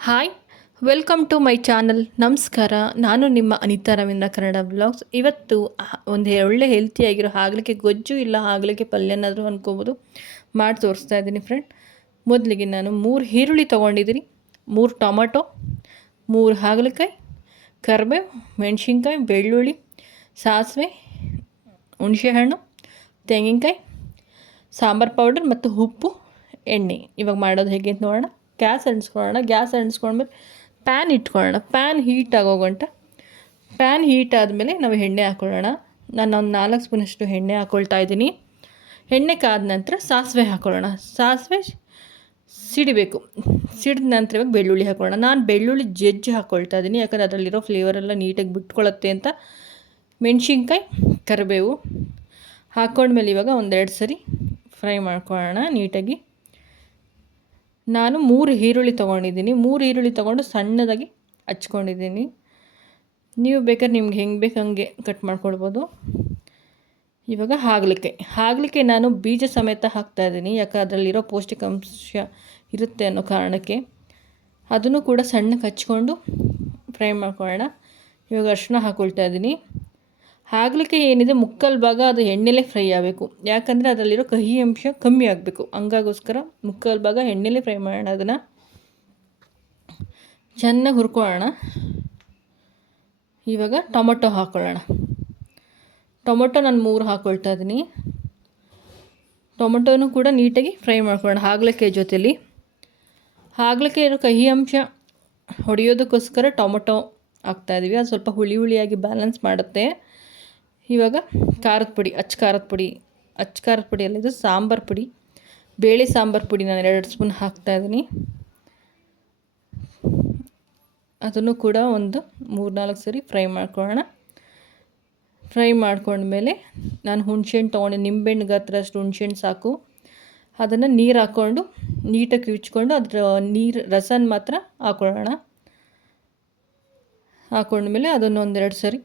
Hi, welcome to my channel. ನಮಸ್ಕಾರ, ನಾನು ನಿಮ್ಮ ಅನಿತಾ ರವೀಂದ್ರ ಕನ್ನಡ ಬ್ಲಾಗ್ಸ್. ಇವತ್ತು ಒಂದು ಒಳ್ಳೆ ಹೆಲ್ತಿಯಾಗಿರೋ ಹಾಗಲಿಕ್ಕೆ ಗೊಜ್ಜು ಇಲ್ಲ ಹಾಗಲಿಕ್ಕೆ ಪಲ್ಯನಾದರೂ ಅನ್ಕೋಬೋದು. ಮಾಡಿ ತೋರಿಸ್ತಾ ಇದ್ದೀನಿ ಫ್ರೆಂಡ್ ಮೊದಲಿಗೆ ನಾನು ಮೂರು ಈರುಳ್ಳಿ ತೊಗೊಂಡಿದ್ದೀನಿ. ಮೂರು ಟೊಮಾಟೊ, ಮೂರು ಹಾಗಲಕಾಯಿ ಕರಿಬೇವು ಮೆಣಸಿನ್ಕಾಯಿ, ಬೆಳ್ಳುಳ್ಳಿ, ಸಾಸಿವೆ, ಹುಣಸೆಹಣ್ಣು, ತೆಂಗಿನಕಾಯಿ, ಸಾಂಬಾರು ಪೌಡರ್ ಮತ್ತು ಉಪ್ಪು, ಎಣ್ಣೆ. ಇವಾಗ ಮಾಡೋದು ಹೇಗೆ ಅಂತ ನೋಡೋಣ. ಗ್ಯಾಸ್ ಅಂಟಿಸ್ಕೊಳ್ಳೋಣ, ಗ್ಯಾಸ್ ಅಂಟಿಸ್ಕೊಂಡ್ಮೇಲೆ ಪ್ಯಾನ್ ಇಟ್ಕೊಳ್ಳೋಣ. ಪ್ಯಾನ್ ಹೀಟ್ ಆಗೋ ಗಂಟ ಪ್ಯಾನ್ ಹೀಟ್ ಆದಮೇಲೆ ನಾವು ಎಣ್ಣೆ ಹಾಕ್ಕೊಳ್ಳೋಣ ನಾನು ಒಂದು ನಾಲ್ಕು ಸ್ಪೂನಷ್ಟು ಎಣ್ಣೆ ಹಾಕ್ಕೊಳ್ತಾ ಇದ್ದೀನಿ. ಎಣ್ಣೆ ಕಾದ ನಂತರ ಸಾಸಿವೆ ಹಾಕ್ಕೊಳ್ಳೋಣ ಸಾಸಿವೆ ಸಿಡಿಬೇಕು. ಸಿಡಿದ ನಂತರ ಇವಾಗ ಬೆಳ್ಳುಳ್ಳಿ ಹಾಕೊಳ್ಳೋಣ. ನಾನು ಬೆಳ್ಳುಳ್ಳಿ ಜಜ್ಜಿ ಹಾಕ್ಕೊಳ್ತಾ ಇದ್ದೀನಿ, ಯಾಕಂದರೆ ಅದರಲ್ಲಿರೋ ಫ್ಲೇವರೆಲ್ಲ ನೀಟಾಗಿ ಬಿಟ್ಕೊಳ್ಳುತ್ತೆ ಅಂತ. ಮೆಣಸಿನ್ಕಾಯಿ, ಕರಿಬೇವು ಹಾಕ್ಕೊಂಡ್ಮೇಲೆ ಇವಾಗ ಒಂದೆರಡು ಸರಿ ಫ್ರೈ ಮಾಡ್ಕೊಳ್ಳೋಣ ನೀಟಾಗಿ. ನಾನು ಮೂರು ಈರುಳ್ಳಿ ತೊಗೊಂಡಿದ್ದೀನಿ. ಮೂರು ಈರುಳ್ಳಿ ತೊಗೊಂಡು ಸಣ್ಣದಾಗಿ ಹಚ್ಕೊಂಡಿದ್ದೀನಿ. ನೀವು ಬೇಕಾದ್ರೆ ನಿಮ್ಗೆ ಹೆಂಗೆ ಬೇಕು ಹಂಗೆ ಕಟ್ ಮಾಡ್ಕೊಳ್ಬೋದು. ಇವಾಗ ಹಾಗಲಿಕ್ಕೆ. ಹಾಗಲಿಕ್ಕೆ ನಾನು ಬೀಜ ಸಮೇತ ಹಾಕ್ತಾಯಿದ್ದೀನಿ ಯಾಕೆ ಅದರಲ್ಲಿರೋ ಪೌಷ್ಟಿಕಾಂಶ ಇರುತ್ತೆ ಅನ್ನೋ ಕಾರಣಕ್ಕೆ. ಅದನ್ನು ಕೂಡ ಸಣ್ಣಕ್ಕೆ ಹಚ್ಕೊಂಡು ಫ್ರೈ ಮಾಡ್ಕೊಳ್ಳೋಣ. ಇವಾಗ ಅರಿಶಿನ ಹಾಕ್ಕೊಳ್ತಾ ಇದ್ದೀನಿ. ಹಾಗಲಿಕ್ಕೆ ಏನಿದೆ, ಮುಕ್ಕಲ್ ಭಾಗ ಅದು ಎಣ್ಣೆಲೇ ಫ್ರೈ ಆಗಬೇಕು. ಯಾಕಂದರೆ ಅದರಲ್ಲಿರೋ ಕಹಿ ಅಂಶ ಕಮ್ಮಿ ಆಗಬೇಕು. ಹಂಗಾಗೋಸ್ಕರ ಮುಕ್ಕಲ್ ಭಾಗ ಎಣ್ಣೆಲೇ ಫ್ರೈ ಮಾಡೋಣ, ಅದನ್ನು ಚೆನ್ನಾಗಿ ಹುರ್ಕೊಳ್ಳೋಣ. ಇವಾಗ ಟೊಮೊಟೊ ಹಾಕ್ಕೊಳ್ಳೋಣ ಟೊಮೊಟೊ ನಾನು ಮೂರು ಹಾಕ್ಕೊಳ್ತಾ ಇದ್ದೀನಿ. ಟೊಮೊಟೊನೂ ಕೂಡ ನೀಟಾಗಿ ಫ್ರೈ ಮಾಡ್ಕೊಳ್ಳೋಣ, ಹಾಗಲಕ್ಕೆ ಜೊತೆಯಲ್ಲಿ ಹಾಗಲಕಾಯಿ ಇರೋ ಕಹಿ ಅಂಶ ಹೊಡೆಯೋದಕ್ಕೋಸ್ಕರ ಟೊಮೊಟೊ ಹಾಕ್ತಾಯಿದ್ದೀವಿ ಅದು ಸ್ವಲ್ಪ ಹುಳಿ ಹುಳಿಯಾಗಿ ಬ್ಯಾಲೆನ್ಸ್ ಮಾಡುತ್ತೆ. ಇವಾಗ ಖಾರದ ಪುಡಿ, ಅಚ್ಚ ಖಾರದ ಪುಡಿ, ಅಚ್ಚ ಖಾರದ ಪುಡಿ ಅಲ್ಲಿದ್ದು ಸಾಂಬಾರು ಪುಡಿ. ಬೇಳೆ ಸಾಂಬಾರು ಪುಡಿ ನಾನು ಎರಡು ಸ್ಪೂನ್ ಹಾಕ್ತಾಯಿದ್ದೀನಿ ಅದನ್ನು ಕೂಡ ಒಂದು ಮೂರು ನಾಲ್ಕು ಸರಿ ಫ್ರೈ ಮಾಡ್ಕೊಳ್ಳೋಣ. ಫ್ರೈ ಮಾಡ್ಕೊಂಡ್ಮೇಲೆ ನಾನು ಹುಣ್ಸೆಹಣ್ಣು ತೊಗೊಂಡು. ನಿಂಬೆಹಣ್ಣು ಗಾತ್ರ ಅಷ್ಟು ಹುಣ್ಸೆಹಣ್ಣು ಸಾಕು. ಅದನ್ನು ನೀರು ಹಾಕ್ಕೊಂಡು ನೀಟಾಗಿ ಕಿವಿಚ್ಕೊಂಡು ಅದರ ನೀರು, ರಸನ ಮಾತ್ರ ಹಾಕ್ಕೊಳ್ಳೋಣ. ಹಾಕ್ಕೊಂಡ್ಮೇಲೆ ಅದನ್ನು ಒಂದೆರಡು ಸರಿ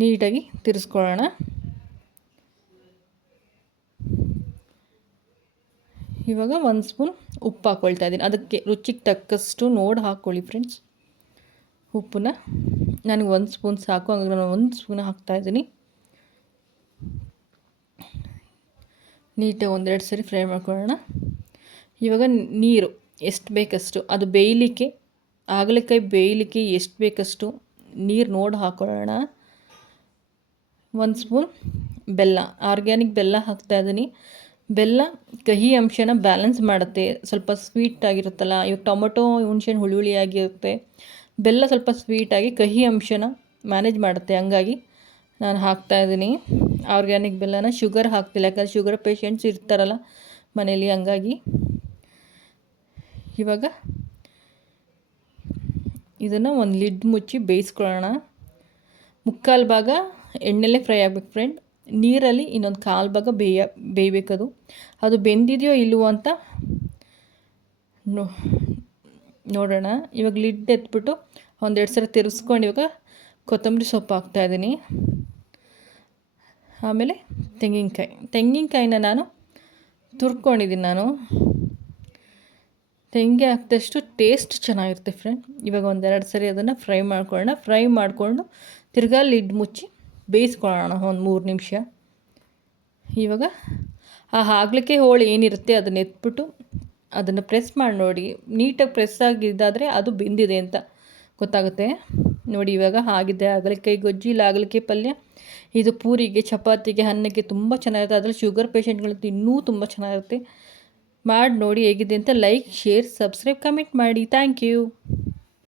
ನೀಟಾಗಿ ತಿರ್ಸ್ಕೊಳ್ಳೋಣ. ಇವಾಗ ಒಂದು ಸ್ಪೂನ್ ಉಪ್ಪು ಹಾಕ್ಕೊಳ್ತಾ ಇದ್ದೀನಿ. ಅದಕ್ಕೆ ರುಚಿಗೆ ತಕ್ಕಷ್ಟು ನೋಡಿ ಹಾಕ್ಕೊಳ್ಳಿ ಫ್ರೆಂಡ್ಸ್. ಉಪ್ಪನ್ನ ನನಗೆ ಒಂದು ಸ್ಪೂನ್ ಸಾಕು, ಹಾಗಾಗಿ ನಾನು ಒಂದು ಸ್ಪೂನ್ ಹಾಕ್ತಾಯಿದ್ದೀನಿ ನೀಟಾಗಿ ಒಂದೆರಡು ಸರಿ ಫ್ರೈ ಮಾಡ್ಕೊಳ್ಳೋಣ. ಇವಾಗ ನೀರು ಎಷ್ಟು ಬೇಕಷ್ಟು, ಅದು ಬೇಯಲಿಕ್ಕೆ ಆಗಲಕಾಯಿ ಬೇಯಲಿಕ್ಕೆ ಎಷ್ಟು ಬೇಕಷ್ಟು ನೀರು ನೋಡಿ ಹಾಕ್ಕೊಳ್ಳೋಣ ಒಂದು ಸ್ಪೂನ್ ಬೆಲ್ಲ ಆರ್ಗ್ಯಾನಿಕ್ ಬೆಲ್ಲ ಹಾಕ್ತಾ ಇದ್ದೀನಿ. ಬೆಲ್ಲ ಕಹಿ ಅಂಶನ ಬ್ಯಾಲೆನ್ಸ್ ಮಾಡುತ್ತೆ. ಸ್ವಲ್ಪ ಸ್ವೀಟ್ ಆಗಿರುತ್ತಲ್ಲ, ಇವಾಗ ಟೊಮೊಟೊ, ಹುಣ್ಸೆಹಣ್ಣು ಹುಳಿ ಹುಳಿಯಾಗಿರುತ್ತೆ ಬೆಲ್ಲ ಸ್ವಲ್ಪ ಸ್ವೀಟಾಗಿ ಕಹಿ ಅಂಶನ ಮ್ಯಾನೇಜ್ ಮಾಡುತ್ತೆ. ಹಂಗಾಗಿ ನಾನು ಹಾಕ್ತಾ ಇದ್ದೀನಿ. ಆರ್ಗ್ಯಾನಿಕ್ ಬೆಲ್ಲನ ಶುಗರ್ ಹಾಕ್ತಿಲ್ಲ, ಯಾಕಂದರೆ ಶುಗರ್ ಪೇಷಂಟ್ಸ್ ಇರ್ತಾರಲ್ಲ ಮನೇಲಿ ಹಂಗಾಗಿ ಇವಾಗ ಇದನ್ನು ಒಂದು ಲಿಡ್ ಮುಚ್ಚಿ ಬೇಯಿಸ್ಕೊಳ್ಳೋಣ. ಮುಕ್ಕಾಲು ಭಾಗ ಎಣ್ಣೆಲ್ಲೇ ಫ್ರೈ ಆಗಬೇಕು ಫ್ರೆಂಡ್ ನೀರಲ್ಲಿ ಇನ್ನೊಂದು ಕಾಲು ಭಾಗ ಬೇಯ, ಬೇಯಬೇಕದು. ಅದು ಬೆಂದಿದೆಯೋ ಇಲ್ಲವೋ ಅಂತ ನೋಡೋಣ. ಇವಾಗ ಲಿಡ್ ಎತ್ಬಿಟ್ಟು ಒಂದೆರಡು ಸಲ ತಿರ್ಸ್ಕೊಂಡು ಇವಾಗ ಕೊತ್ತಂಬರಿ ಸೊಪ್ಪು ಹಾಕ್ತಾಯಿದ್ದೀನಿ ಆಮೇಲೆ ತೆಂಗಿನಕಾಯಿ. ತೆಂಗಿನಕಾಯಿನ ನಾನು ತುರ್ಕೊಂಡಿದ್ದೀನಿ ನಾನು. ತೆಂಗಿ ಹಾಕಿದಷ್ಟು ಟೇಸ್ಟ್ ಚೆನ್ನಾಗಿರುತ್ತೆ ಫ್ರೆಂಡ್ ಇವಾಗ ಒಂದೆರಡು ಸರಿ ಅದನ್ನು ಫ್ರೈ ಮಾಡ್ಕೊಳ್ಳೋಣ. ಫ್ರೈ ಮಾಡಿಕೊಂಡು ತಿರ್ಗಾ ಲಿಡ್ ಮುಚ್ಚಿ ಬೇಯಿಸ್ಕೊಳ್ಳೋಣ ಒಂದು ಮೂರು ನಿಮಿಷ. ಇವಾಗ ಆ ಹಾಗಲಿಕ್ಕೆ ಹೋಳು ಏನಿರುತ್ತೆ ಅದನ್ನ ಎತ್ಬಿಟ್ಟು ಅದನ್ನು ಪ್ರೆಸ್ ಮಾಡಿ ನೋಡಿ. ನೀಟಾಗಿ ಪ್ರೆಸ್ ಆಗಿದ್ದಾದರೆ ಅದು ಬೆಂದಿದೆ ಅಂತ ಗೊತ್ತಾಗುತ್ತೆ. ನೋಡಿ ಇವಾಗ ಆಗಿದೆ ಹಾಗಲಕಾಯಿ ಗೊಜ್ಜು ಇಲ್ಲ ಹಾಗಲಕಾಯಿ ಪಲ್ಯ. ಇದು ಪೂರಿಗೆ, ಚಪಾತಿಗೆ, ಅನ್ನಕ್ಕೆ ತುಂಬ ಚೆನ್ನಾಗಿರುತ್ತೆ. ಅದರಲ್ಲಿ ಶುಗರ್ ಪೇಷಂಟ್ಗಳಂತೂ ಇನ್ನೂ ತುಂಬ ಚೆನ್ನಾಗಿರುತ್ತೆ. ಮಾಡಿ ನೋಡಿ ಹೇಗಿದೆ ಅಂತ ಲೈಕ್, ಶೇರ್, ಸಬ್ಸ್ಕ್ರೈಬ್, ಕಮೆಂಟ್ ಮಾಡಿ. Thank you.